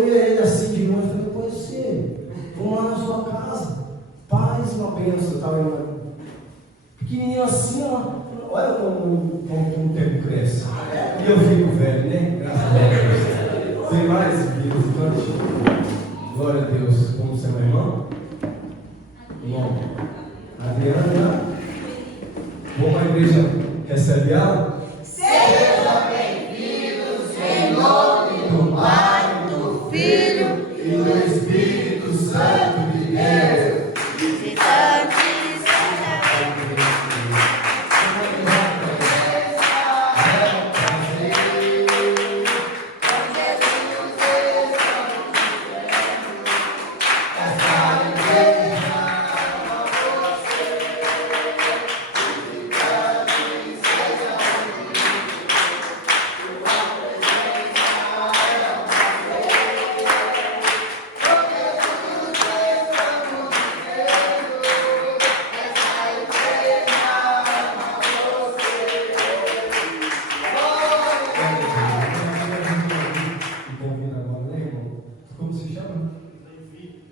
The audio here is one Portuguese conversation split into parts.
olhei ele assim de novo e falei, pode ser, vamos lá na sua casa, paz, uma bênção, estava pequenininho assim, ó, olha como o tempo cresce. E eu fico velho, né? Graças a Deus. Tem mais filhos, então, glória a Deus. Como você é meu irmão? Irmão, Adriana, vamos à igreja, recebe ela? Sejam bem-vindos em nome do Pai, do Filho e do Espírito Santo de Deus.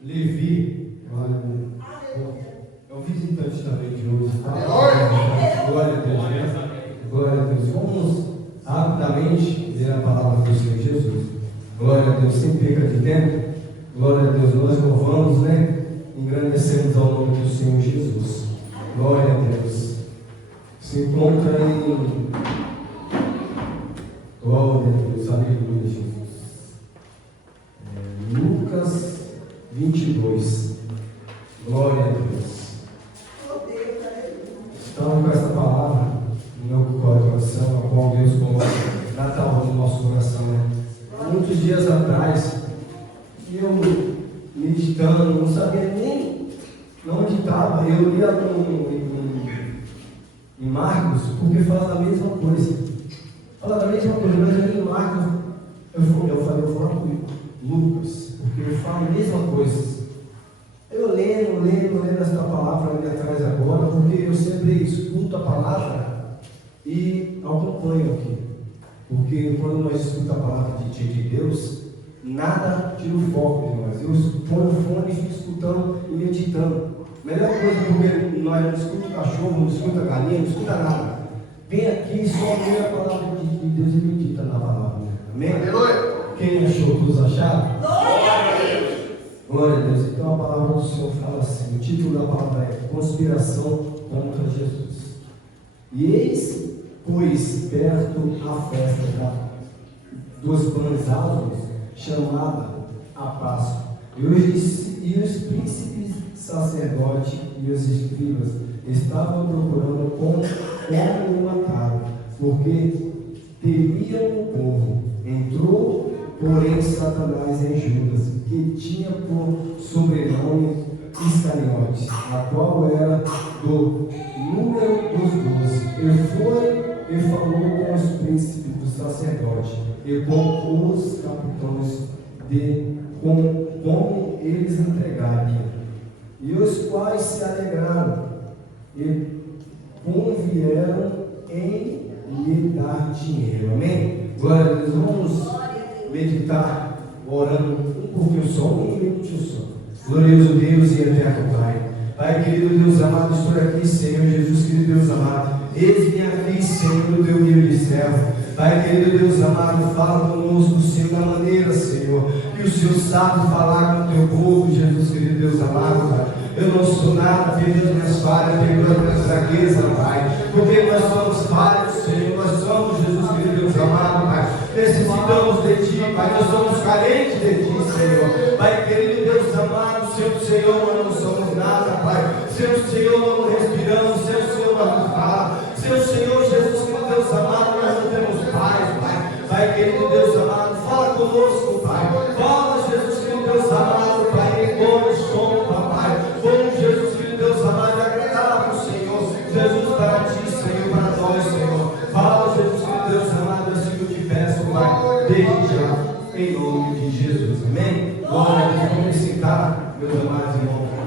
Levi, é um visitante também de hoje, tá? Glória a Deus, né? Glória a Deus. Vamos rapidamente ler a palavra do Senhor Jesus. Glória a Deus, sem perda de tempo. Glória a Deus, nós louvamos, né? Engrandecemos ao nome do Senhor Jesus. Glória a Deus. Se encontra em. Glória a Deus, aleluia, Jesus. Lucas 22. Glória a Deus. Então, com essa palavra no meu coração, a qual Deus coloca Natal no nosso coração, né? Muitos dias atrás, eu meditando, não sabia nem onde estava. Eu lia em Marcos, porque fala a mesma coisa. Fala a mesma coisa, mas ali em Marcos, eu falei com Lucas, porque eu falo a mesma coisa. Eu lendo essa palavra ali atrás agora, porque eu sempre escuto a palavra e acompanho aqui. Porque quando nós escutamos a palavra de Deus, nada tira o foco de nós. Eu ponho o fone e fico escutando e meditando. Melhor coisa, porque nós não escutamos cachorro, não escutamos galinha, não escutamos nada. Vem aqui e só lê a palavra de Deus e medita na palavra. Amém? Quem achou, todos acharam? Glória a Deus. Então a palavra do Senhor fala assim, o título da palavra é Conspiração contra Jesus. E eis, pois, perto a festa dos pães altos, chamada a Páscoa. E os príncipes sacerdotes e os escribas estavam procurando como o mataram, porque temiam o povo. Entrou, porém, Satanás em Judas, que tinha por sobrenome Iscariotes, a qual era do número dos 12. E foi e falou com os príncipes dos sacerdotes e com os capitães de como eles entregariam, e os quais se alegraram e convieram em lhe dar dinheiro. Amém? Glória a Deus. Vamos meditar, orando um pouquinho só, um minutinho só. Glorioso Deus e eterno Pai. Pai querido Deus amado, estou aqui, Senhor Jesus, querido Deus amado. Eis-me aqui, Senhor, do teu humilde servo. Pai querido Deus amado, fala conosco, Senhor, da maneira, Senhor, que o Senhor sabe falar com o teu povo, Jesus, querido Deus amado, Pai. Eu não sou nada, perdoa minhas falhas, perdoa minhas fraquezas, Pai, porque nós somos falhos, Senhor, nós somos, Jesus, querido Deus amado, Pai. Necessitamos de Ti, Pai, nós somos carentes de Ti, Senhor. Pai querido Deus amado, sem o Senhor nós não somos nada, Pai. Sem o Senhor nós não respiramos, sem o Senhor nós não falamos. Sem o Senhor, Jesus, querido Deus amado, nós não temos paz, Pai. Pai querido Deus amado, fala conosco, Pai. Fala, Jesus, querido Deus amado, Pai, em nome de sombra, Pai. Vamos, Jesus, querido Deus amado, agradar ao Senhor. Jesus, para Ti, Senhor, para nós, Senhor. Fala, Jesus, querido Deus amado, assim que eu te peço, Pai, desde já, em nome de Jesus. Amém? Glória a Deus. Vamos sentar, meus amados irmãos.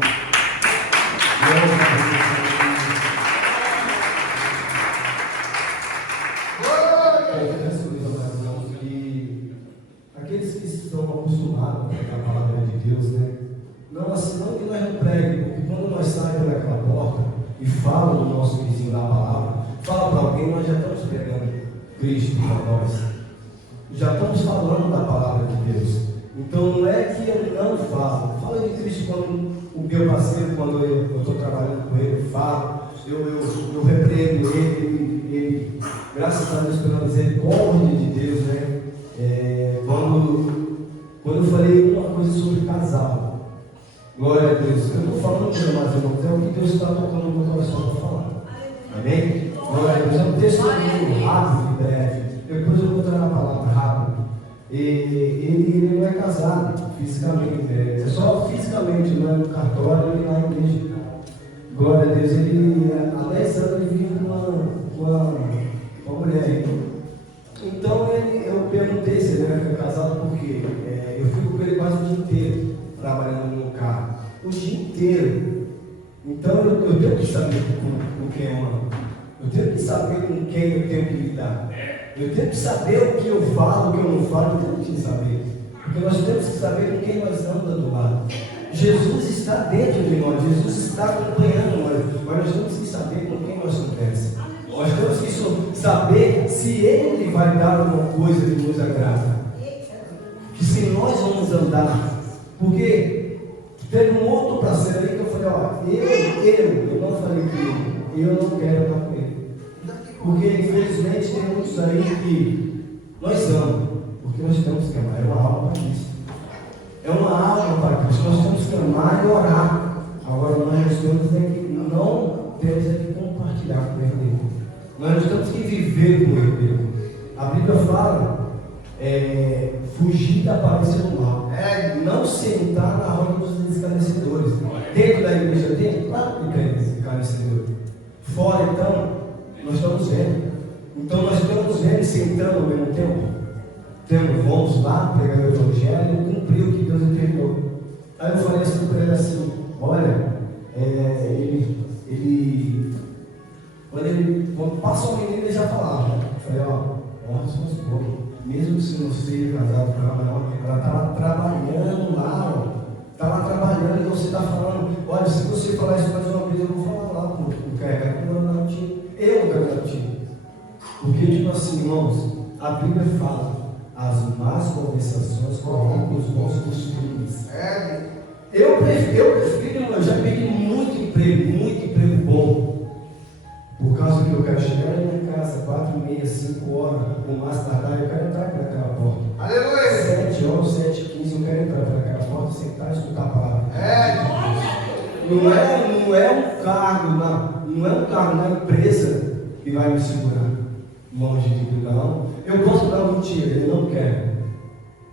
estão acostumados a pregar a palavra de Deus, né? Não assim, não que nós não preguemos, porque quando nós saímos daquela porta e falamos do nosso vizinho da palavra, fala para alguém, nós já estamos pregando Cristo para nós. Já estamos falando da palavra de Deus. Então não é que eu não falo. Falo de Cristo quando o meu parceiro, quando eu estou trabalhando com ele, falo, eu repreendo ele, graças a Deus pela misericórdia de Deus, né? Quando eu falei uma coisa sobre casal, glória a Deus, eu não estou falando de mais irmãos, é o que Deus está tocando no meu coração para falar. Amém? Glória a Deus. É um texto muito rápido e breve. Depois eu vou entrar na palavra rápido. Ele não é casado fisicamente, é só fisicamente, não é no cartório e na igreja. Glória a Deus. Ele há 10 anos ele vive com uma mulher. Então eu perguntei se ele era casado porque eu fico com ele quase o dia inteiro trabalhando no carro. O dia inteiro. Então eu tenho que saber com quem eu amo. Eu tenho que saber com quem eu tenho que lidar. Eu tenho que saber o que eu falo, o que eu não falo, eu tenho que saber. Porque nós temos que saber com quem nós estamos do lado. Jesus está dentro de nós, Jesus está acompanhando nós, mas nós temos que saber com quem nós conversamos. Nós temos que saber se Ele vai dar alguma coisa que nos agrada. Que se nós vamos andar. Porque teve um outro parceiro aí que eu falei, eu não falei com ele, eu não quero andar com ele. Porque infelizmente tem muitos aí que nós amamos, porque nós temos que amar, é uma alma para Cristo. É uma alma para Cristo, nós temos que amar e orar. Agora nós temos que não temos que compartilhar com o Deus. Nós temos que viver com Ele. A Bíblia fala, fugir da aparência do mal. Não sentar na roda dos escarnecedores. Dentro da igreja tem? Claro que tem escarnecedores. Fora então, nós estamos vendo. Então nós estamos vendo sentando ao mesmo tempo. Vamos lá pregar o Evangelho e cumprir o que Deus determinou. Aí eu falei assim para ele assim, olha, quando passa um menino ele já falava. Eu falei, honra sua esposa, mesmo que você não seja casado com ela, não, ela está lá trabalhando lá, está lá trabalhando e você está falando, olha, se você falar isso mais uma vez, eu vou falar lá com o carregado, eu não quero time. Porque, tipo assim, irmãos, a Bíblia fala, as más conversações corrompem os bons costumes. Eu prefiro, eu já peguei muito emprego bom. Por causa que eu quero chegar na minha casa 4h30, 5 horas, ou mais tardar, eu quero entrar pelaquela porta. Aleluia! 7 horas, 7h15, eu quero entrar pelaquela porta, sentar e escutar a palavra. Não é um cargo, não é um cargo na empresa que vai me segurar. Longe de mim, não. Eu posso dar um tiro, ele não quer.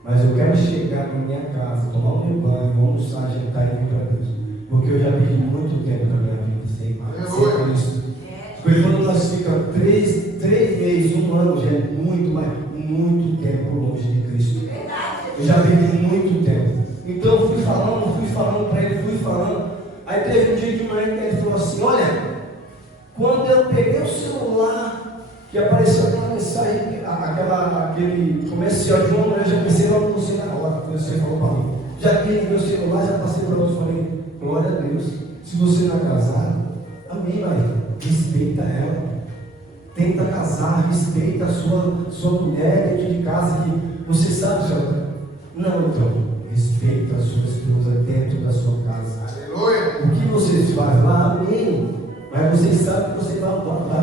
Mas eu quero chegar na minha casa, tomar um banho, almoçar, jantar e ir para Deus. Porque eu já perdi muito tempo na minha vida sem Cristo. Porque quando nós ficamos 3 meses, 1 ano, já é muito tempo longe de Cristo. Eu já perdi muito tempo. Então eu fui falando para ele, Aí teve um dia de manhã que ele falou assim, olha, quando eu peguei o celular, que apareceu aquela mensagem, aquele comercial de uma mulher, já pensei logo você na hora, que você falou para mim. Já vi meu celular, já passei para você e falei, glória a Deus, se você não é casado, amém, mas respeita ela. Tenta casar, respeita a sua mulher dentro de casa, que você sabe, senhor. Não, então, respeita a sua esposa dentro da sua casa. Aleluia! O que vocês fazem lá, amém. Mas vocês sabem que você vai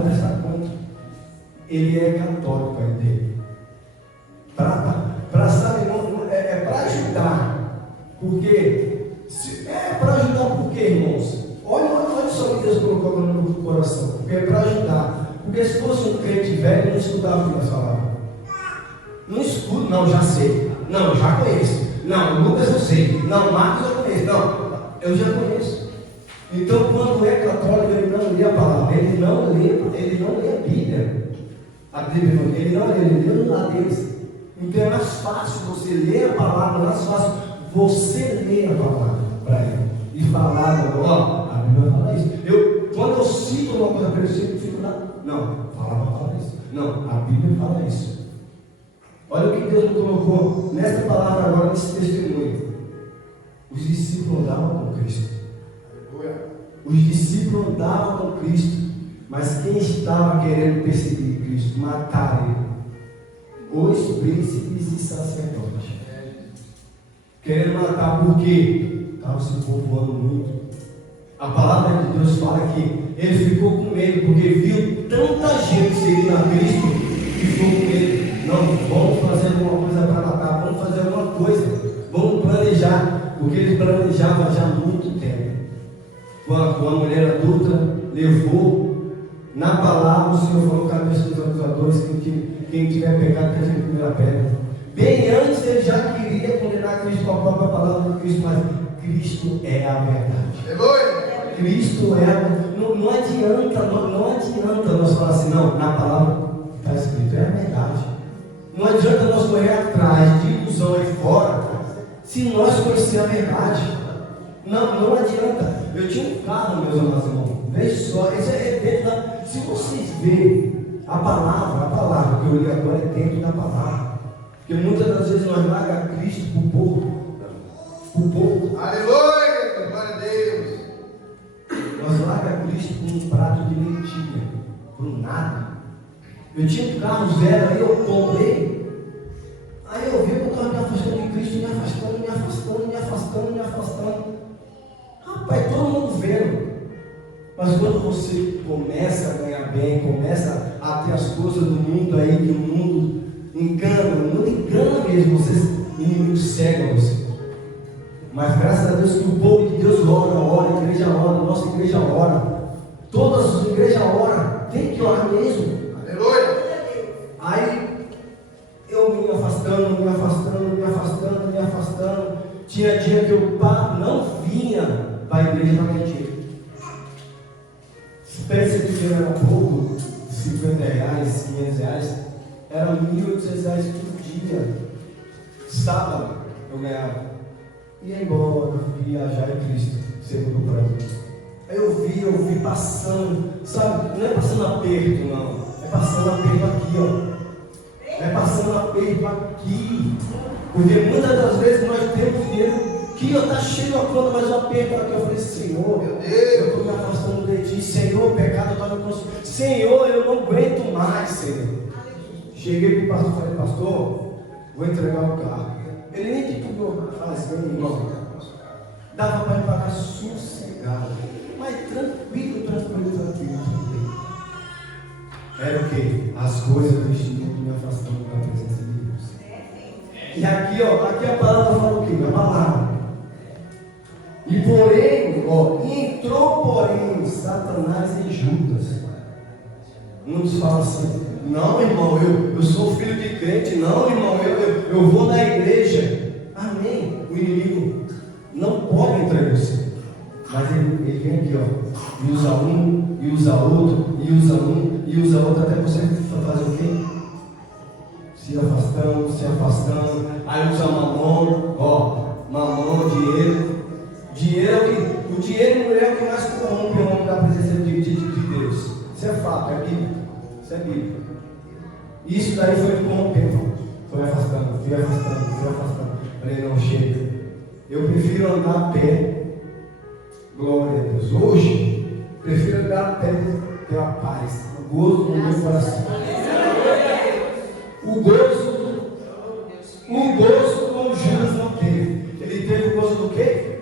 prestar conta. Ele é católico, pai dele. Sabe, é para ajudar. Porque, para ajudar por quê, irmãos? Olha só o que Deus colocou no meu coração. Porque é para ajudar. Porque se fosse um crente velho, não escutava o que nós falávamos. Não escuto, não, já sei. Não, já conheço. Não, Lucas eu sei. Não, Marcos eu conheço. Não, eu já conheço. Então, quando é católico, ele não lê a palavra. Ele não lê a Bíblia. A Bíblia, ele não lê, ele lê lá deles. Então é mais fácil você ler a palavra, mais fácil você ler a palavra para ele. E falar, a Bíblia fala isso. Quando eu cito uma coisa para ele, eu sempre fico lá. Não, fala isso. Não, a Bíblia fala isso. Olha o que Deus me colocou nessa palavra agora, nesse testemunho. Os discípulos andavam com Cristo. Os discípulos andavam com Cristo. Mas quem estava querendo perseguir Cristo? Matar ele. Os príncipes e sacerdotes. Querendo matar por quê? Estava se povoando muito. A palavra de Deus fala que ele ficou com medo porque viu tanta gente seguindo a Cristo e ficou com medo. Não, vamos fazer alguma coisa para matar, vamos fazer alguma coisa, vamos planejar, porque ele planejava já há muito tempo. Quando a mulher adulta levou, na palavra o Senhor falou: cabeça dos acusadores, quem tiver pecado, que a primeira pedra. Bem antes ele já queria condenar Cristo com a própria palavra de Cristo, mas Cristo é a verdade. Cristo é. Não adianta nós falar assim, não, na palavra está escrito, é a verdade. Não adianta nós correr atrás de ilusão aí fora, se nós conhecermos a verdade. Não adianta. Eu tinha um carro, meus amados irmãos. Veja só, esse é dentro da. Se vocês verem a palavra que eu li agora é dentro da palavra. Porque muitas das vezes nós largamos Cristo para o povo. Aleluia, glória a Deus. Nós largamos Cristo com um prato de lentilha, por nada. Eu tinha um carro zero, aí eu comprei. Aí eu vi que o carro me afastando de Cristo, me afastando. Rapaz, todo mundo vendo. Mas quando você começa a ganhar bem, começa a ter as coisas do mundo aí, que o mundo engana mesmo, vocês inimigos cegam você. Mas graças a Deus que o povo de Deus ora, a igreja ora, a nossa igreja ora. Todas as igrejas oram, tem que orar mesmo. Aleluia. Aí eu me afastando. Tinha dia que eu não vinha para a igreja para minha dia. Pensa que era pouco, R$50, R$500, era R$1.800 por dia. Sábado eu ganhava. Ia embora, viajar em Cristo, segundo o plano. Aí eu vi passando, sabe? Não é passando aperto, não. É passando aperto aqui, ó. É passando aperto aqui. Porque muitas das vezes nós temos dinheiro que está cheio a conta, mas o aperto aqui. Eu falei: Senhor, meu Deus, eu estou me afastando de ti. Senhor, o pecado está me consumindo. Senhor, eu não aguento mais, Senhor. Cheguei para o pastor e falei: pastor, vou entregar o carro. Ele nem titubeou, fazendo, irmão. Dava para ir pagar sossegado. Mas tranquilo. Era o que? As coisas do Espírito me afastando da presença de Deus. E aqui, ó, aqui a palavra fala o quê? A palavra. E entrou Satanás em Judas. Muitos falam assim: não, irmão, eu sou filho de crente. Não, irmão, eu vou na igreja. Amém. O inimigo não pode entrar em você. Mas ele vem aqui, ó, e usa um, e usa outro, e usa um, e usa outro, até você fazer o quê? Se afastando. Aí usa mamão, dinheiro. O dinheiro não é o que mais corrompe o homem da presença de Deus. Isso é fato, é Bíblia. Isso é Bíblia. Isso daí foi me corrompendo. Fui afastando. Falei: não, chega. Eu prefiro andar a pé. Glória a Deus. Hoje, prefiro andar a pé pela paz. O gozo no meu coração. O gozo como Judas não teve. Ele teve o gozo do quê?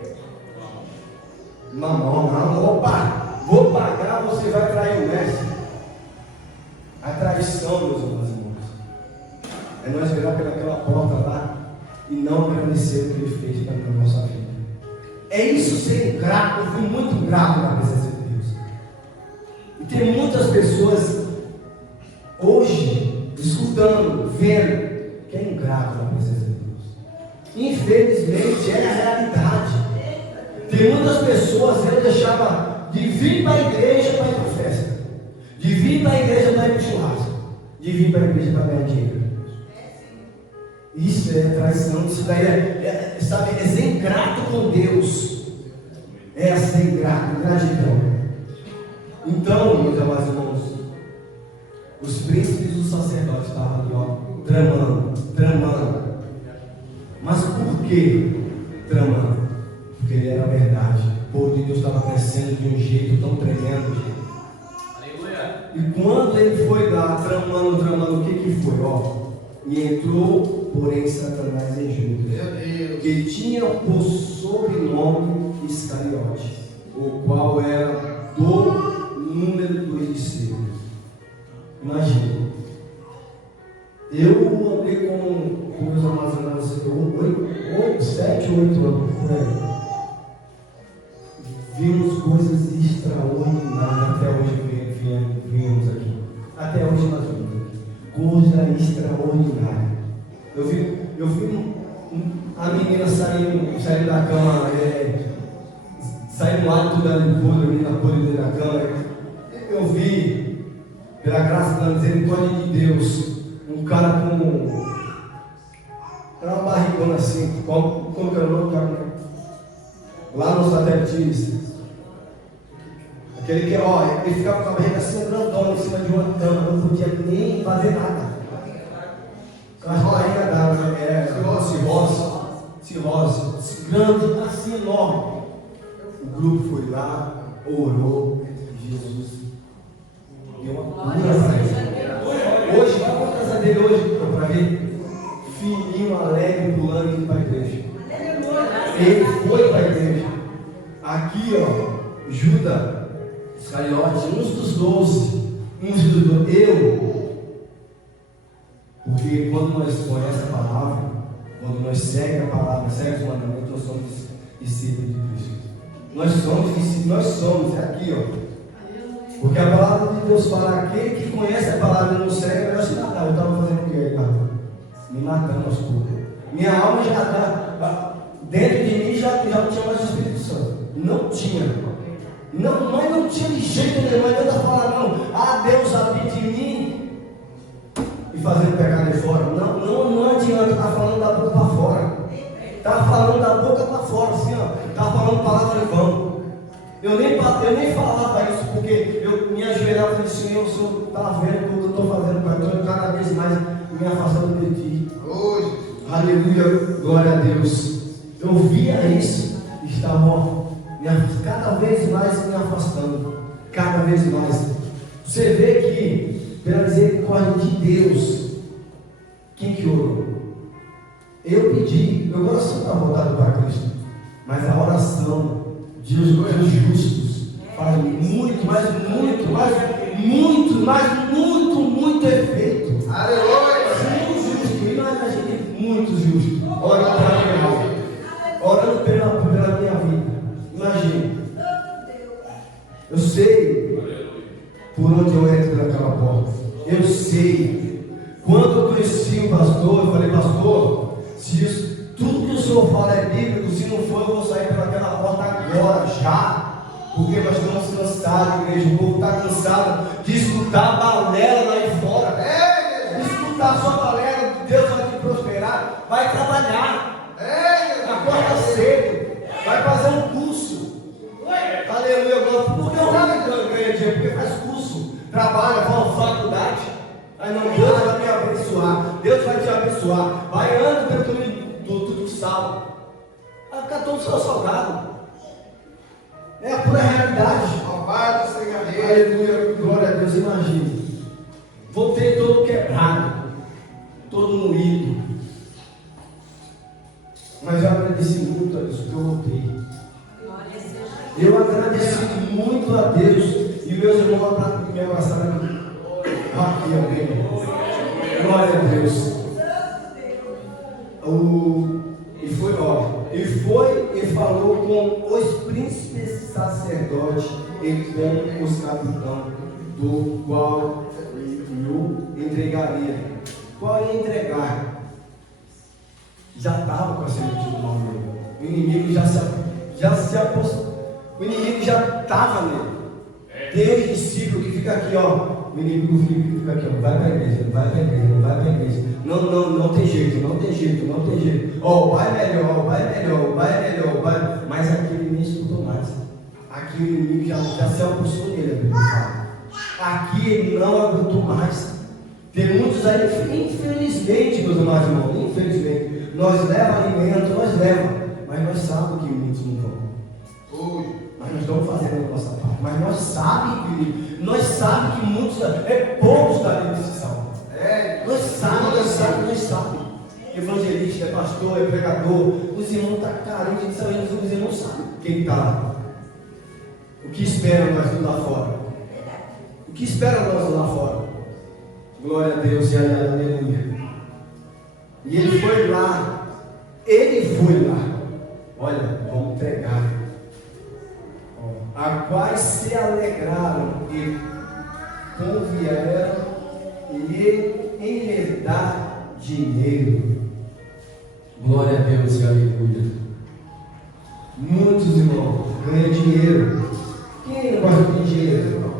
Não. Opa, vou pagar, você vai trair o mestre. A traição, meus irmãos, é nós virar pelaquela porta lá e não agradecer o que ele fez na nossa vida. É isso, ser ingrato. Eu fui muito ingrato na presença de Deus. E tem muitas pessoas hoje escutando, vendo, que é ingrato na presença de Deus. Infelizmente é a realidade. Tem muitas pessoas, eu deixava de vir para a igreja para ir para a festa, de vir para a igreja para ir para o churrasco, de vir para a igreja para ganhar dinheiro. Isso é traição, isso daí é ser ingrato com Deus. É ser ingrato, ingratidão. Então, meus amados irmãos, os príncipes e os sacerdotes estavam ali, ó, tramando. tramando. Mas por que tramando? Porque ele era a verdade. O povo de Deus estava crescendo de um jeito tão tremendo. E quando ele foi lá, tramando, o que foi? E entrou, porém, Satanás em Judas, que tinha por sobrenome Iscariote, o qual era do número dos discípulos. Imagina, eu andei com meus amados, 7, 8 anos, por aí. Vimos coisas extraordinárias até hoje vimos aqui. Até hoje nós vimos aqui. Coisa extraordinária. Eu vi a menina saindo da cama, saindo lá tudo ali do podre, a menina podre dentro da cama. Eu vi, pela graça da misericórdia de Deus, um cara com uma barrigona assim, como que era o nome do cara? Lá nos satélites. Aquele que, ele ficava com a barriga assim, grandona, em cima de uma cama, não podia nem fazer nada. A barriga dava, cirrose, grande, assim, enorme. O grupo foi lá, orou, Jesus deu uma cura para ele. Hoje, vai para a casa dele hoje, para ver, fininho, alegre, pulando, indo para a igreja. Ele foi para a igreja. Aqui, Judas Iscariote, uns dos 12, porque quando nós conhecemos a palavra, quando nós seguimos a palavra, seguimos os mandamentos, nós somos discípulos de Cristo. Nós somos discípulos, é aqui, porque a palavra de Deus fala, aquele que conhece a palavra e não segue, é melhor se matar. Eu estava fazendo o que aí, me matando aos poucos. Minha alma já está, dentro de mim já não tinha mais o Espírito Santo. Não tinha. Não tinha de jeito nenhum. Mas Deus está falando, Deus habita em mim e fazendo pecado de fora. Não adianta, está falando da boca para fora. Está falando da boca para fora, assim, está falando palavra em vão. Eu nem falava isso, porque eu me ajoelhava e disse, Senhor, o Senhor está vendo o que eu estou fazendo, Pai, estou cada vez mais me afastando de Ti. Aleluia, glória a Deus. Eu via isso, estava cada vez mais me afastando, cada vez mais. Você vê que, pela misericórdia de Deus, quem que orou? Eu pedi, meu coração está voltado para Cristo, mas a oração dos justos faz muito efeito. Aleluia! Muito justo, imagine, muito justo. Orando pela minha vida. Imagine. Eu sei por onde eu entro naquela porta. Eu sei. Quando eu conheci o pastor, eu falei, pastor, se isso, tudo que o senhor fala é bíblico, se não for, eu vou sair pelaquela porta agora, já. Porque nós estamos cansados, igreja. O povo está cansado de escutar balela lá de fora. De escutar sua balela, Deus vai te prosperar. Vai trabalhar. Acorda cedo. Vai fazer um curso. Aleluia, glória. Porque eu não ganho dinheiro, porque faz curso. Trabalha, vai à faculdade. Aí não, Deus vai me abençoar. Deus vai te abençoar. Vai andando pelo caminho do tudo sal. Vai ficar todo seu salgado. É a pura realidade. Aleluia, glória a Deus. Imagina. Voltei todo quebrado, todo moído. Mas eu agradeci muito a Deus que eu voltei. Eu agradeci muito a Deus. E meus irmãos me abraçaram aqui, alguém. Glória a Deus. E falou com os príncipes sacerdotes e com os capitães, do qual o entregaria. Qual ia entregar? Já estava com a semente do mal nele. O inimigo já se apostou. O inimigo já estava nele. Tem os discípulos que ficam aqui, O inimigo fica aqui, Vai para a igreja, vai para a igreja, vai para a igreja. Não tem jeito. Vai melhor. Mas aqui ele nem escutou mais. Aqui o inimigo já se apostou nele. Aqui ele não aguentou mais. Tem muitos aí, infelizmente, meus amados irmãos, infelizmente, nós levamos alimento, mas nós sabemos que muitos não vão. Mas nós estamos fazendo a nossa parte. Mas nós sabemos que muitos, poucos da necessidade. Nós sabemos. Evangelista, pastor, pregador, os irmãos estão carentes de saber, os irmãos sabem quem está lá. O que esperam nós lá fora? O que esperam nós lá fora? Glória a Deus e aleluia. E ele foi lá. Olha, vamos entregar. A quais se alegraram e convieram e lhe dar dinheiro. Glória a Deus e aleluia. Muitos irmãos ganham dinheiro. Quem não gosta de dinheiro, irmão?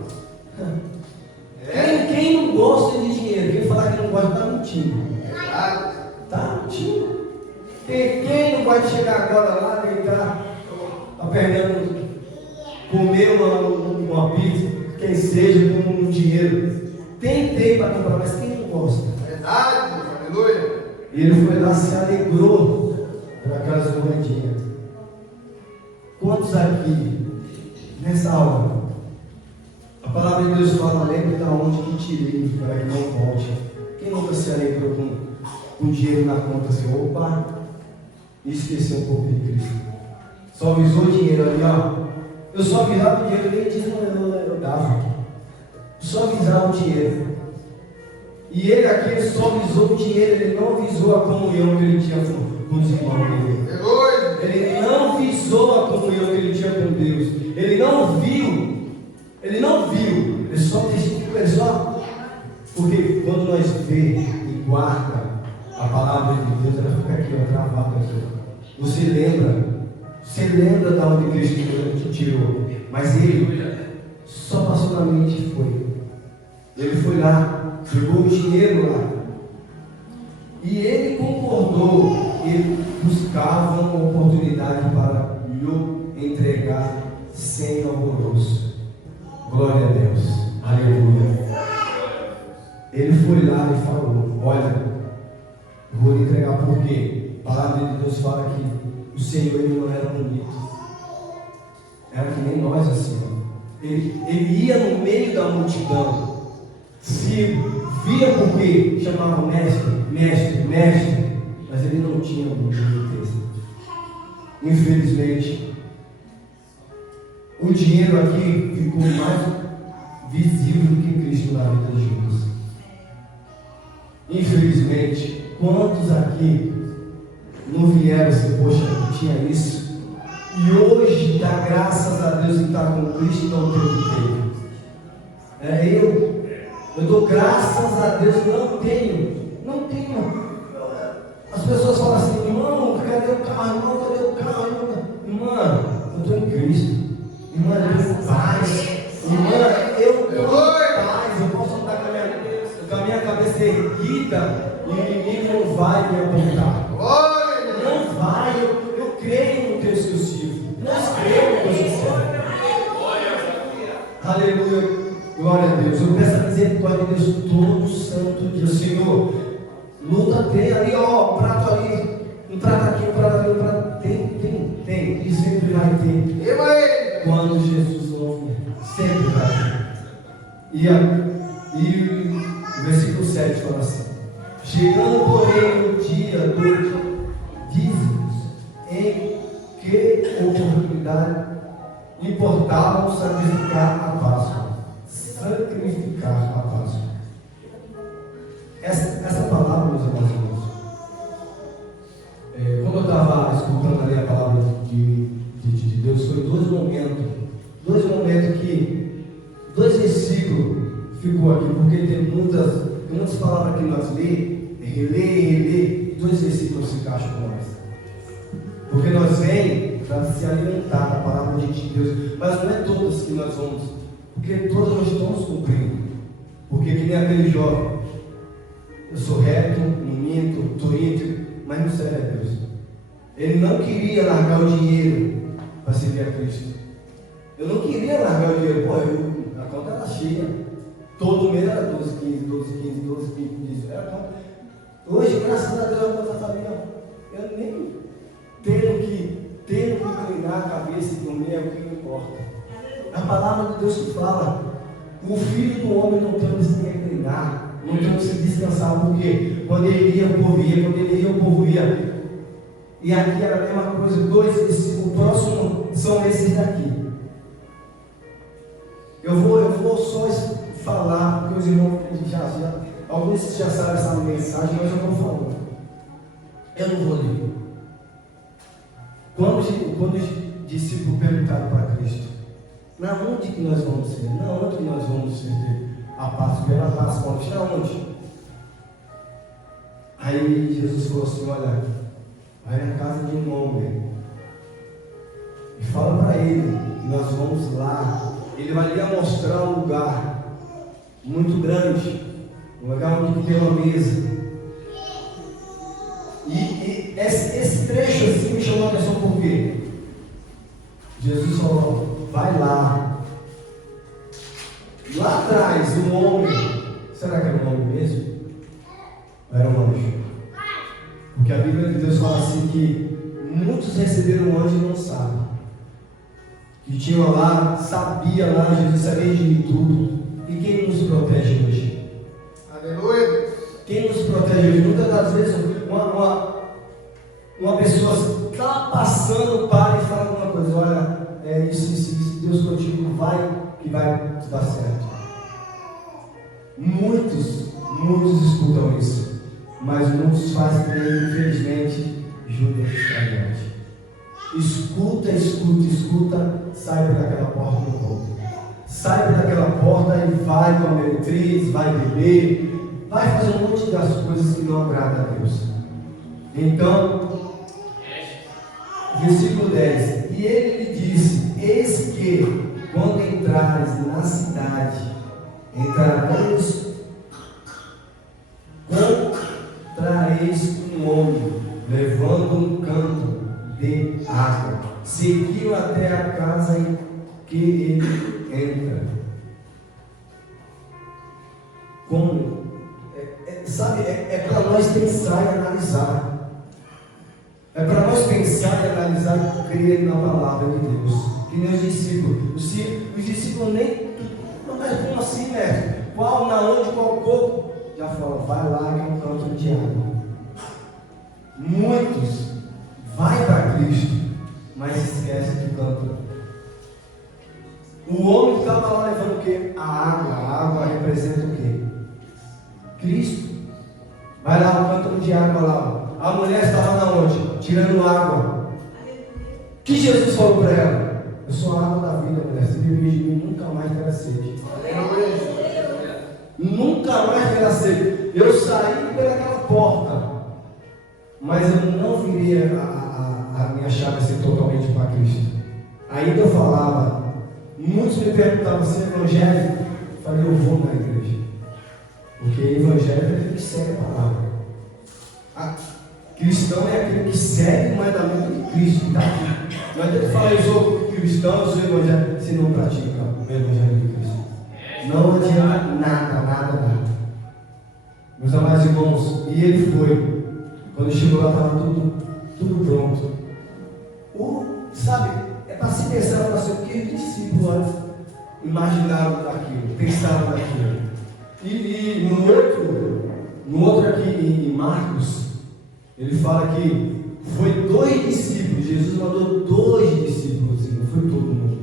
Quem não gosta de dinheiro? Quem falar que não gosta está mentindo. Está mentindo. Quem não pode chegar agora lá, deitar, está perdendo, comer uma pizza, quem seja, com um dinheiro. Tem para comprar, mas quem não gosta? Verdade, aleluia. E ele foi lá, se alegrou por aquelas moedinhas. Quantos aqui, nessa aula, a palavra de Deus fala, lembre da onde que tirei, para que não volte. Quem nunca se alegrou com dinheiro na conta, assim, opa, e esqueceu um pouco de Cristo? Só visou o dinheiro ali, ó. Eu só visava o dinheiro, nem diz, eu dava. Só visava o dinheiro. E ele aqui, ele só visou o dinheiro, ele não visou a comunhão que ele tinha com os irmãos dele. Ele não visou a comunhão que ele tinha com Deus. Ele não viu. Ele só testificou. Porque quando nós vê e guarda a palavra de Deus, ela fica aqui, ó, travada aqui. Você lembra da onde Cristo te tirou. Mas ele só passou na mente e foi. Ele foi lá, pegou o dinheiro lá. E ele concordou, ele buscava uma oportunidade para lhe entregar sem alvoroço. Glória a Deus, aleluia. Ele foi lá e falou: olha, eu vou lhe entregar porque a palavra de Deus fala que o Senhor ele não era bonito, era que nem nós assim. Ele ia no meio da multidão, se via porque chamavam mestre, mas ele não tinha boniteza. Infelizmente, o dinheiro aqui ficou mais visível do que Cristo na vida de Jesus. Infelizmente, quantos aqui não vieram assim, poxa, tinha isso, e hoje dá graças a Deus em estar com Cristo e não tenho. Eu dou graças a Deus, não tenho. As pessoas falam assim: irmão, cadê o carro? Irmã, eu estou em Cristo. Irmã, eu estou em paz. Irmã, eu estou em paz. Eu posso andar com a minha cabeça erguida e o inimigo não vai me apontar. Não vai, eu creio no Deus que eu sirvo. Nós cremos no Deus que eu sirvo. Aleluia. Glória a Deus. Eu peço a misericórdia de Deus todo santo dia. Senhor, luta tem ali, ó, um prato ali, um prato aqui, um prato ali, um prato. Tem. E sempre vai ter. Quando Jesus não vier, sempre vai ter. E o versículo 7 fala assim: chegando, porém, o dia do dízimos, em que oportunidade importava sacrificar a Páscoa. Sacrificar a Páscoa. Essa palavra, meus irmãos, quando eu estava escutando ali a palavra de Deus, foi dois momentos que, dois versículos ficou aqui, porque tem muitas palavras que nós relê, e dois versículos se encaixam com nós. Porque nós vem para se alimentar da palavra de Deus, mas não é todas que nós vamos, porque todas nós estamos cumprindo. Porque que nem aquele jovem, eu sou reto, não minto, estou íntegro, mas não serve a Deus. Ele não queria largar o dinheiro para servir a Cristo. Eu não queria largar o dinheiro, a conta era cheia. Todo mês era 12, 15, 12, 15, 12, 15. Hoje, graças a Deus, eu vou família. Eu nem tenho que inclinar a cabeça e dormir, é o que não importa. A palavra de Deus que fala, o filho do homem não tem onde se reclinar, não tem onde se descansar, porque quando ele ia, o povo ia, quando ele ia, o povo ia. E aqui era a mesma coisa, o próximo são esses daqui. Eu vou só falar, porque os irmãos alguns já sabem essa mensagem, mas eu vou falando. Eu não vou ler. Quando os discípulos perguntaram para Cristo, na onde que nós vamos ser? Na onde que nós vamos ser a paz? Pela paz com Deus? Na onde? Aí Jesus falou assim, olha, vai na casa de um homem e fala para ele que nós vamos lá. Ele vai lhe mostrar um lugar muito grande, um lugar onde tem uma mesa. E esse trecho assim me chamou a atenção por quê? Jesus falou, vai lá. Lá atrás, um homem, será que era um homem mesmo? Era um anjo. Porque a Bíblia de Deus fala assim que muitos receberam um anjo e não sabem. Que tinham lá, sabia lá, Jesus sabia de tudo. E quem nos protege hoje? Aleluia. Quem nos protege hoje? Muitas das vezes uma pessoa está passando, para e fala alguma coisa, olha, é isso, Deus contigo, vai dar certo. Muitos escutam isso, mas muitos fazem, infelizmente, Judas Iscariote. Escuta, sai por aquela porta do povo. Sai por aquela porta e vai com a meretriz, vai beber, vai fazer um monte das coisas que não agradam a Deus. Então, versículo 10: e ele lhe disse: eis que, quando entrares na cidade, entrareis um homem levando um canto de água. Seguiu até a casa em que ele entra. Como? É para nós pensar e analisar. É para nós pensar e analisar e crer na palavra de Deus. Que nem os discípulos. Os discípulos nem. Mas como assim, mestre? Qual, na onde, qual corpo? Já falam, vai lá que é um canto de água. Muitos vai para Cristo, mas esquece do canto. O homem que estava lá levando o quê? A água representa o quê? Cristo. Vai lá, o canto de água lá. A mulher estava na onde? Tirando água. O que Jesus falou para ela? Eu sou a água da vida, mulher. Se beber de mim, nunca mais terá sede. Nunca mais terá sede. Eu saí pelaquela porta, mas eu não virei a minha chave ser totalmente para Cristo. Ainda eu falava, muitos me perguntavam, você é evangélico? Eu falei, eu vou na igreja. Porque evangélico é aquele que segue a palavra. Cristão é aquele que segue o mandamento de Cristo. Está aqui. Não adianta falar, eu sou cristão, eu sou evangélico, se não pratica o evangelho de Cristo. Não adianta nada. Meus amados irmãos, e ele foi. Quando chegou lá, estava tudo pronto. Sabe, é para se pensar para o que os discípulos antes imaginavam daquilo, pensavam daquilo. E no outro aqui em Marcos, ele fala que foi 2 discípulos. Jesus mandou 2 discípulos, assim, não foi todo mundo.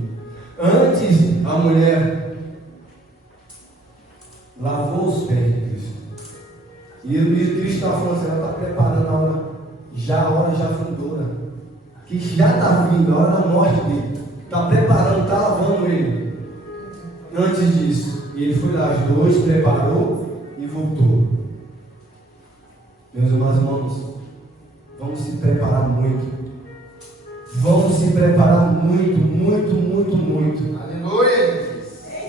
Antes, a mulher lavou os pés de Cristo. E Cristo estava falando assim, ela está preparando a hora já vindoura, que já está vindo, a hora da morte dele. Está preparando, está lavando ele. Antes disso, ele foi lá, os 2, preparou e voltou. Meus irmãos, vamos se preparar muito. Vamos se preparar muito. Aleluia.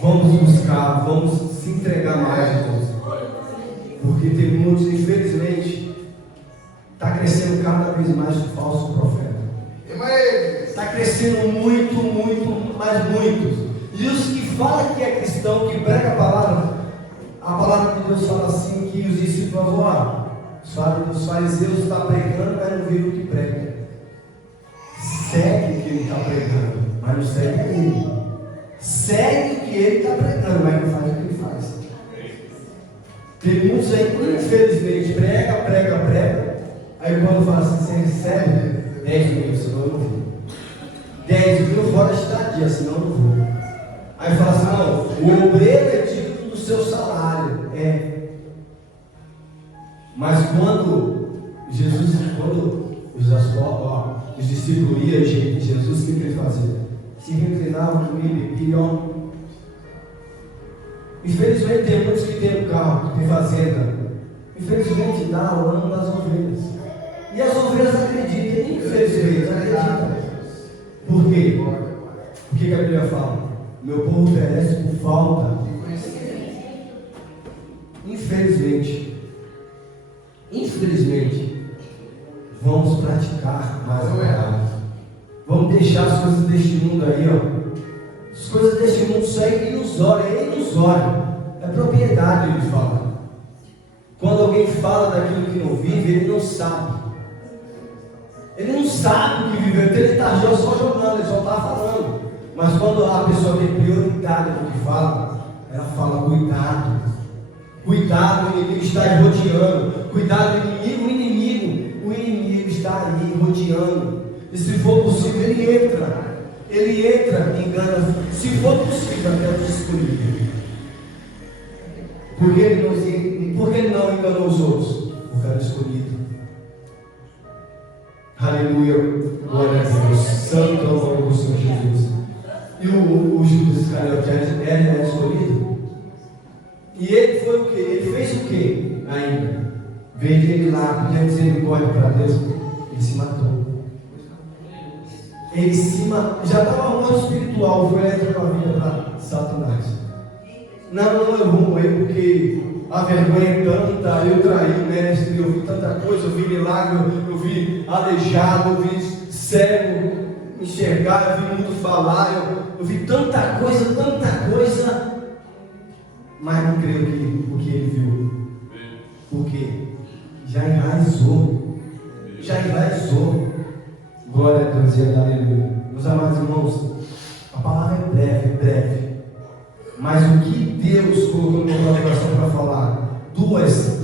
Vamos buscar, vamos se entregar mais, irmãos. Porque tem muitos, infelizmente, está crescendo cada vez mais o falso profeta. Está crescendo muito, mas muitos. E os que falam que é cristão, que prega a palavra, A palavra de Deus fala assim, que os discípulos vão os fariseus estão pregando, mas não viram o que prega. Segue o que ele está pregando, mas não segue ele. Segue o que ele está pregando, mas não faz o que ele faz. Tem muitos aí que infelizmente prega. Aí quando fala assim, você recebe 10 mil, senão eu não vou. 10 mil fora estadia, senão eu não vou. Aí fala assim, não, o obreiro é digno do seu salário. Mas quando os discípulos iam, Jesus, o que ele fazia? Se reclinavam comigo e bebiam. Infelizmente tem muitos que têm carro, que têm fazenda. Infelizmente dá o ano das ovelhas. E as ovelhas acreditam, infelizmente acreditam. Por quê? O que a Bíblia fala? Meu povo perece por falta de conhecimento. Infelizmente, vamos praticar mais a verdade. Vamos deixar as coisas deste mundo aí, ó. As coisas deste mundo são ilusórias, é propriedade, ele fala. Quando alguém fala daquilo que não vive, ele não sabe. Ele não sabe o que viveu, então ele está só jogando, ele só está falando. Mas quando a pessoa tem prioridade no que fala, ela fala: cuidado, o inimigo está aí rodeando. Cuidado, o inimigo está aí rodeando. E se for possível, ele entra, engana, se for possível, até o escolhido. Por que ele não enganou os outros? Porque era escolhido. Aleluia, glória a Deus, santo é o nome do Senhor Jesus. E o Judas Iscariote era escolhido. E ele foi o que? Ele fez o que ainda? Veio ele lá, pedindo misericórdia para Deus, ele se matou. Já estava morto espiritual, foi entrar com a vida para Satanás. Não, eu vou morrer porque a vergonha é tanta, eu traí o mestre, eu vi tanta coisa, eu vi milagre, eu vi aleijado, eu vi cego enxergar, eu vi muito falar, eu vi tanta coisa, mas não creio o que ele viu. Por quê? Já enraizou. Glória a Deus e aleluia. Meus amados irmãos, a palavra é breve. Mas o que Deus colocou no meu coração para falar? Duas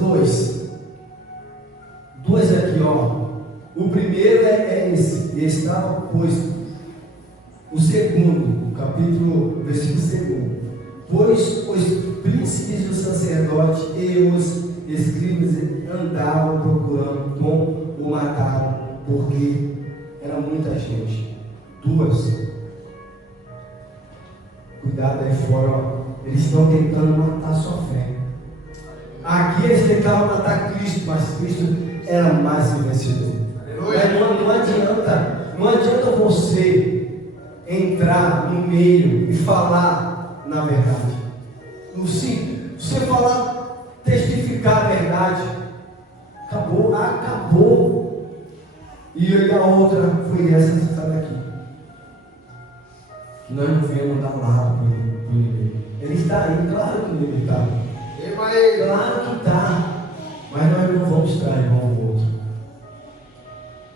aqui, ó. O primeiro é esse estava posto. O segundo, versículo 2. Pois os príncipes e os sacerdotes e os escribas andavam procurando como o mataram, porque era muita gente. Cuidado aí fora, ó. Eles estão tentando matar a sua fé. Aqui eles tentavam matar Cristo, mas Cristo era mais que vencedor. Não adianta você entrar no meio e falar na verdade. Você falar, testificar a verdade, acabou. E a outra foi essa que está daqui. Nós não viemos dar lado para o inimigo. Ele está aí, claro que ele está. Claro que está. Mas nós não vamos trair um ao outro.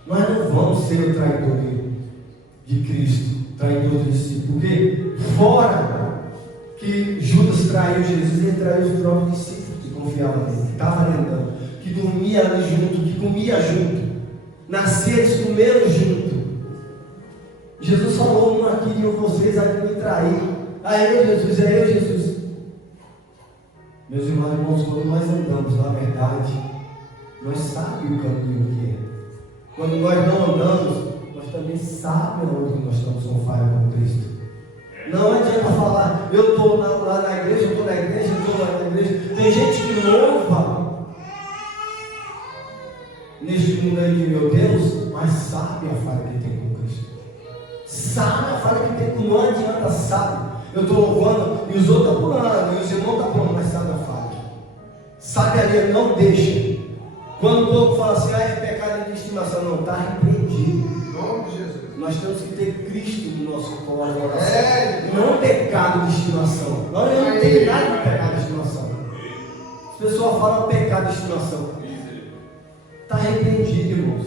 Nós não vamos ser o traidor de Cristo, traidor do discípulo. Porque fora que Judas traiu Jesus, ele traiu os próprios discípulos que confiavam nele, que estavam andando, que dormia ali junto, que comia junto. Nasceram, eles comeram junto. Jesus falou: um aqui de vocês aqui me trair. Aí eu, Jesus. Meus irmãos, quando nós andamos na verdade, nós sabemos o caminho que é. Quando nós não andamos, nós também sabemos onde nós estamos com falha com Cristo. Não adianta falar: eu estou lá na igreja, eu estou na igreja. Tem gente que louva neste mundo aí de meu Deus, mas sabe a falha que tem com Cristo. Sabe a falha que tem, não adianta, sabe. Eu estou louvando e os outros estão pulando, e os irmãos estão pulando, mas sabe a falha. Sabe ali, não deixa. Quando o povo fala assim: é pecado de estimação, não, está repreendido. Em nome de Jesus. Nós temos que ter Cristo no nosso coração. Não pecado de estimação. Nós não temos nada de pecado de estimação. pessoal fala pecado de estimação. Está repreendido, irmãos.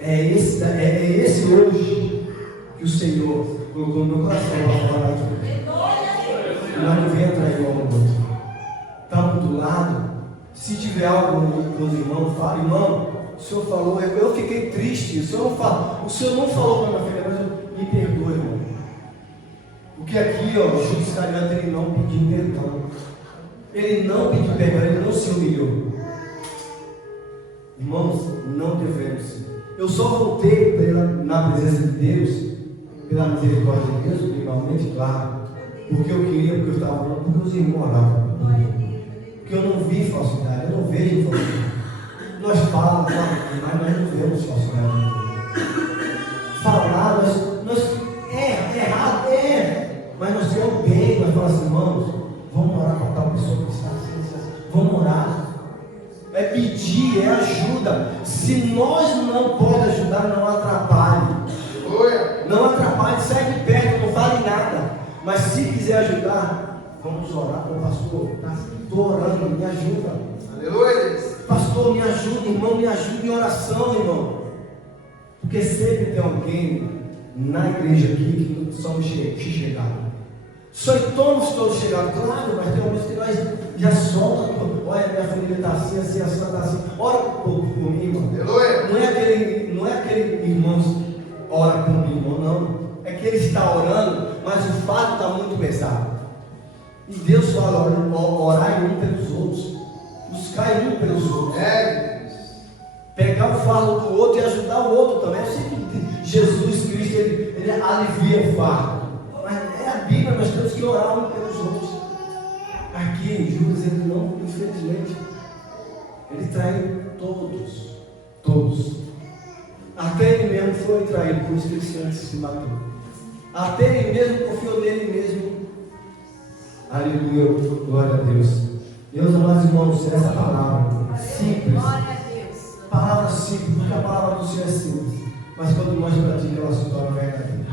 É esse hoje que o Senhor colocou no meu coração para falar aqui. Nós não vem atrair um ao outro. Estamos do lado. Se tiver algo com os irmãos, fala, irmão, o Senhor falou, eu fiquei triste. O Senhor não falou para minha filha, mas me perdoa, irmão. Porque aqui, ó, o Judas Iscariote, ele não pediu perdão. Ele não pediu perdão, ele não se humilhou. Irmãos, não devemos. Eu só voltei na presença de Deus, pela misericórdia de Deus, primeiramente, claro, porque eu queria, porque eu estava orando, porque os irmãos oravam. Porque eu não vi falsidade, eu não vejo falsidade. Nós falamos, mas nós não vemos falsidade. Falar, errado, mas nós temos bem, nós falamos assim, irmãos, vamos orar para tal pessoa que está assim, vamos orar. É pedir, é ajuda. Se nós não podemos ajudar, não atrapalhe. Não atrapalhe, sai de perto, não fale nada. Mas se quiser ajudar, vamos orar para o pastor. Estou orando, me ajuda. Aleluia. Pastor, me ajuda, irmão, me ajuda em oração, irmão. Porque sempre tem alguém na igreja aqui que somos chegados. Somos todos chegados, claro, mas tem alguns que nós já soltam. Olha, minha família está assim, assim, assim, está assim. Ora por mim, irmão. Não é aquele irmão que ora por mim, irmão, não. É que ele está orando, mas o fato está muito pesado. E Deus fala, orai um pelos outros. Buscai um pelos outros. Pegar o fardo do outro e ajudar o outro também. Eu sei que Jesus Cristo, ele alivia o fardo. Mas é a Bíblia, nós temos que orar um pelos outros. Aqui, Judas, ele não, infelizmente, ele traiu todos. Até ele mesmo foi traído, por isso que ele antes se matou. Até ele mesmo confiou nele mesmo. Aleluia, glória a Deus. Meus amados irmãos, essa palavra simples, palavra simples, porque a palavra do Senhor é simples, mas quando nós praticamos, ela se torna verdadeira.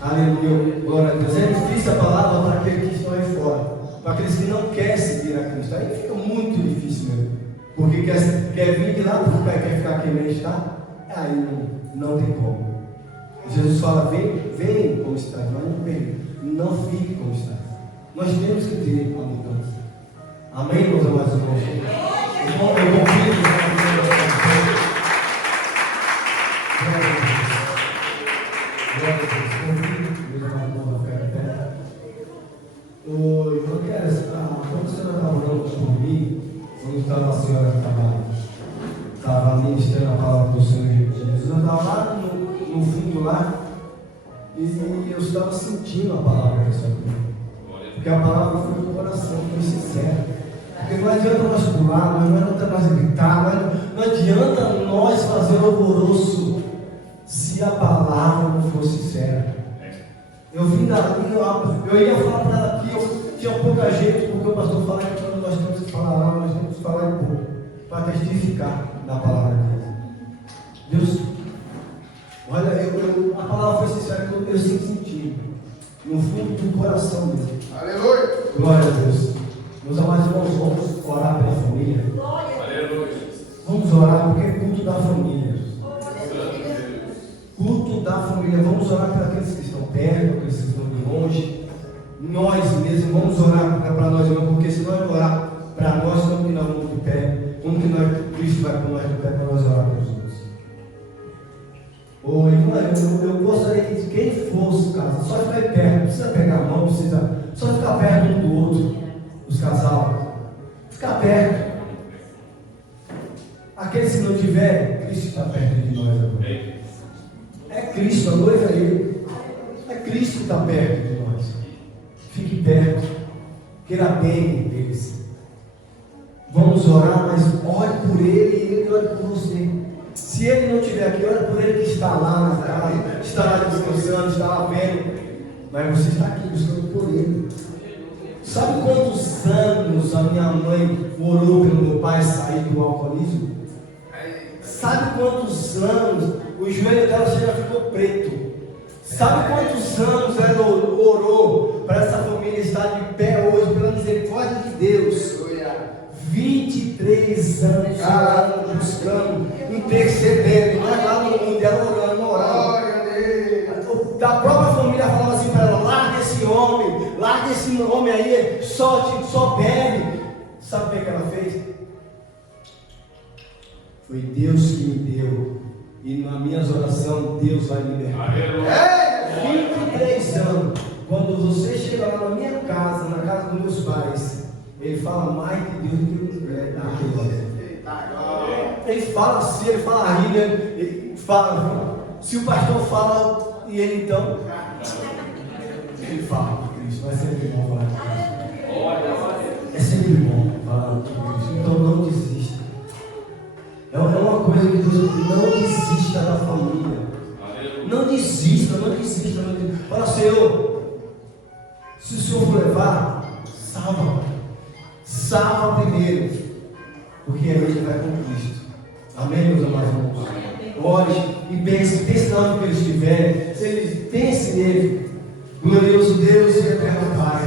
Aleluia, glória a Deus. É difícil a palavra para aqueles que estão aí fora, para aqueles que não querem seguir a Cristo. Aí fica muito difícil mesmo, porque quer vir de lá, porque quer ficar aqui mesmo, está? Aí não tem como. Jesus fala, vem como está, mas não fique como está. Nós temos que ter uma mudança. Amém, meus amados irmãos? Eu convido o irmão quer estar, quando você estava orando por mim, quando estava a senhora estava ministrando a palavra do Senhor Jesus, eu estava lá no fundo lá, e eu estava sentindo a palavra do Senhor. Porque a palavra foi do coração, foi sincera. Porque não adianta nós pular, não adianta nós gritar, não adianta nós fazer alvoroço se a palavra não for sincera. Eu vim dali, eu ia falar para ela aqui, tinha pouca gente, porque o pastor fala que quando nós temos que falar lá, nós temos que falar em pouco, para testificar da palavra de Deus. Deus, olha, a palavra foi sincera, eu senti, no fundo do coração mesmo. Aleluia. Glória a Deus. Meus amados irmãos, vamos orar pela família. Aleluia. Vamos orar porque é culto da família. Culto da família. Vamos orar por aqueles que estão perto, aqueles que estão de longe. Nós mesmos vamos orar para nós mesmos, porque se nós orar para nós, como que nós vamos de pé? Como que Cristo vai com nós de pé para nós orar pelos outros? Ô irmã, eu gostaria que quem fosse casar, só ficar perto, não precisa pegar a mão, não precisa, só ficar perto um do outro, os casais. Ficar perto. Aqueles que não tiverem, Cristo está perto de nós agora. É Cristo, a noiva é Ele. É Cristo que está perto de nós. Fique perto. Queira bem deles. Vamos orar, mas ore por Ele e Ele ore por você. Se Ele não estiver aqui, ore por Ele que está lá na casa, está lá descansando, está lá vendo. Mas você está aqui buscando por Ele. Sabe quantos anos a minha mãe orou pelo meu pai sair do alcoolismo? Sabe quantos anos o joelho dela já ficou preto? Sabe quantos anos ela orou para essa família estar de pé hoje, pela misericórdia de Deus? 23 anos orando, buscando, intercedendo, não é lá no mundo, ela orando. Glória a Deus. Da própria família falava assim para ela: larga esse homem aí, só bebe. Sabe o que ela fez? Foi Deus que me deu, e nas minhas orações Deus vai me libertar. 23 anos. Quando você chega lá na minha casa, na casa dos meus pais, ele fala mais de Deus do que daquele homem. Ele fala assim, ele fala a Rília, ele fala. Se o pastor fala, e ele então, ele fala de Cristo. Vai sempre bom falar de Cristo. É sempre bom falar de Cristo. Então não desista. É uma coisa que Deus não desista da família. Não desista. Fala, Senhor, se o Senhor for levar, salva primeiro, porque a gente vai com Cristo. Amém, meus amados irmãos? Ore e pense na hora que ele estiver, pense nele. Glorioso Deus e eterno Pai.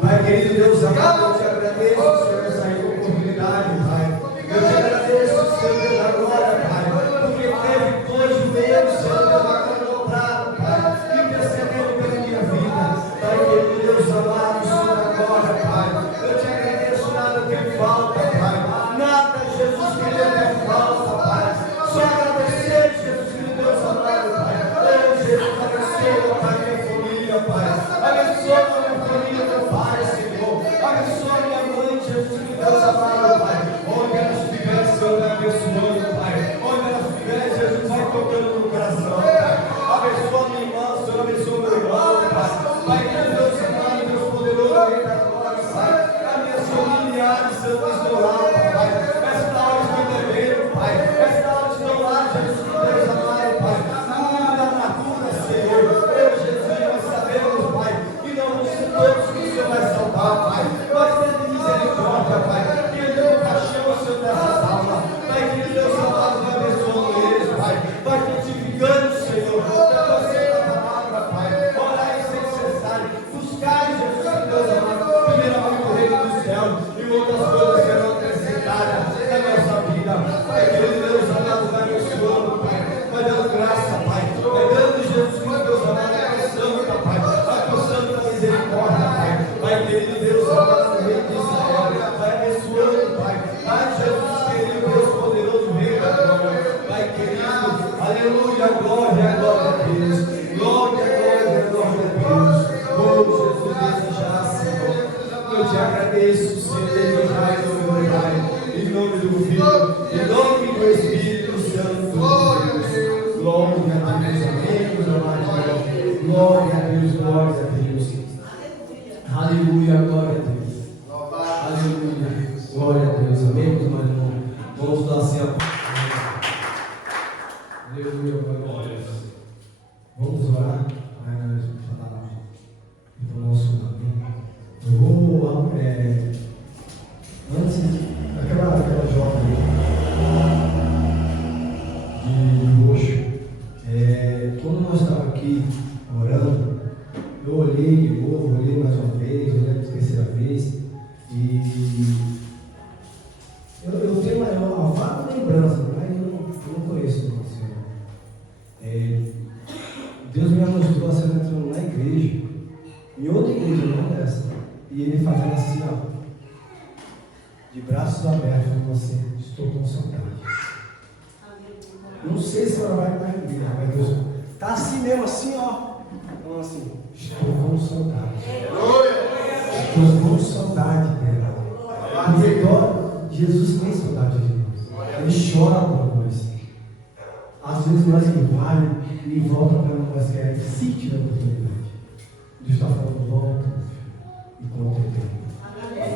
Pai querido Deus amado, eu te agradeço, Senhor, essa oportunidade, Pai. Eu te agradeço, Senhor, pela glória, Pai, porque teve coisa veio, Senhor, dobrado, Pai, intercedendo pela minha vida. Pai querido Deus amado, Senhor, agora, Pai, eu te agradeço, nada tem falta, Pai, nada, Jesus, que tem falta, Pai, só agradecer, Jesus, que Deus amado, Pai, Jesus, abençoa, Pai, minha família, Pai, abençoa minha família, meu Pai, Senhor, abençoa minha mãe, Jesus, que Deus amado, Pai, onde ela estiver, Senhor, abençoando, Pai, onde ela estiver, Jesus, vai tocando no coração, Pai, abençoa minha irmã, Senhor, abençoa meu irmão, Pai, Pai, que Deus amado, Deus poderoso, Rei da glória, Pai, a minhas familiares, Senhor, estão lá, Pai, esta hora estão devendo, Pai, esta hora estão lá, Jesus, que Deus amado, Pai, na cura, Senhor, eu, Jesus, nós sabemos, Pai, que não vão ser todos que o Senhor vai salvar, Pai, mas tenha misericórdia, Pai, que ele deu paixão ao Senhor dessas almas, Pai, que Deus amado, vai abençoando eles, Pai, vai testificando, Senhor, da tua santa palavra, Pai, orai sem cessar, buscai, Jesus, que Deus amado, primeiramente o reino dos céus, e outras coisas serão acrescentadas na nossa vida, Pai, querido Deus amado, vai abençoando, Pai, vai dando graça, Pai, vai dando, Jesus, que Deus amado, a tua santa, Pai, a tua santa misericórdia, Pai, querido Deus amado, Rei de Israel, vai abençoando, Pai, Jesus, querido Deus poderoso, Rei da glória, Pai querido, aleluia, glória a Deus, glória a Deus, oh Jesus, desejar, Senhor, eu te agradeço, Senhor, Deus, Pai, em nome do Filho, em nome do Espírito Santo, glória a Deus, amém, meus amados, glória a Deus, aleluia, glória a Deus. Aleluia. Glória a Deus. Amém, meus irmãos? Vamos dar assim a aleluia, glória a Deus. Vamos orar. Vamos falar do nosso amém. Eu vou, antes daquela jovem de roxo, quando nós estávamos aqui orando, eu olhei de novo, olhei mais uma vez, olhei a terceira vez, e eu tenho uma vaga lembrança, mas eu não conheço o Senhor. Deus me mostrou a cena entrando na igreja, em outra igreja, não dessa, e ele fazendo assim, ó, de braços abertos com você, estou com saudade. Não sei se ela vai mais vir, mas Deus está assim mesmo, assim, ó. Então, assim, estou com saudade. Estou com saudade dela. Porque Jesus tem saudade de nós. Ele chora por nós. Às vezes nós vale e volta para nós que é se tiver oportunidade. Deus está falando, volta enquanto tem.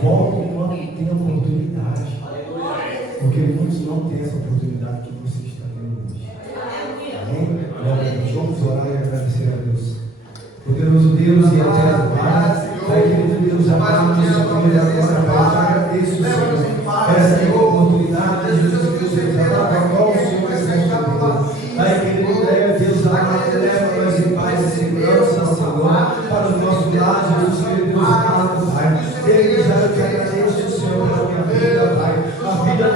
Volta enquanto tem oportunidade. Porque muitos não têm essa oportunidade que você está tendo hoje. Amém? Vamos orar e agradecer a Deus. Poderoso Deus e eterno Pai, querido Deus, amado, nossa família agora, Pai, eu te agradeço, Senhor, essa oportunidade, Jesus Cristo, a qual o Senhor recebe. Pai, querido Deus, amado, leva-nos em paz e segurança, Senhor, para os nossos lares, Jesus Cristo, Deus amado, Pai. Desde já eu te agradeço, Senhor, pela minha vida, Pai, a vida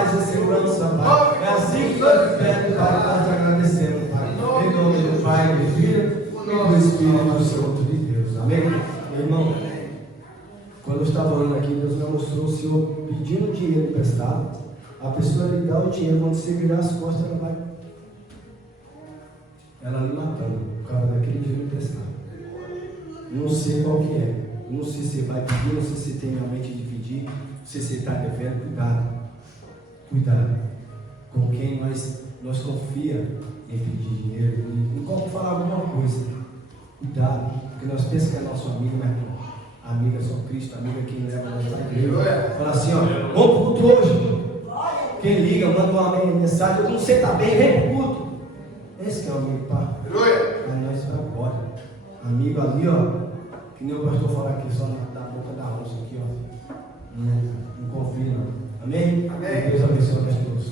paz e segurança, Pai. É assim que nós pedimos, Pai, nós te agradecemos, Pai. Em nome do Pai, do Filho e do Espírito Santo de Deus. Amém? Meu irmão, quando eu estava orando aqui, Deus me mostrou o Senhor pedindo dinheiro emprestado. A pessoa lhe dá o dinheiro, quando você virar as costas, ela lhe matando, por causa daquele dinheiro emprestado. Não sei qual que é. Não sei se você vai pedir, não sei se você tem realmente de pedir, não sei se você está devendo. Cuidado. Cuidado. Com quem nós confia em pedir dinheiro, em como falar alguma coisa. Cuidado, porque nós pensamos que é nosso amigo, mas não. Amiga é só Cristo, amiga é quem leva nós para a igreja. Fala assim, ó, vamos para o culto hoje. Quem liga, manda uma mensagem, não sei, está bem, vem para o culto. Esse que é o amigo, pá. Mas nós vai embora. Amigo ali, ó, que nem o pastor fala aqui, só da boca da onça aqui, ó. Não confia, não. Amém? Amém. Deus abençoe a todos.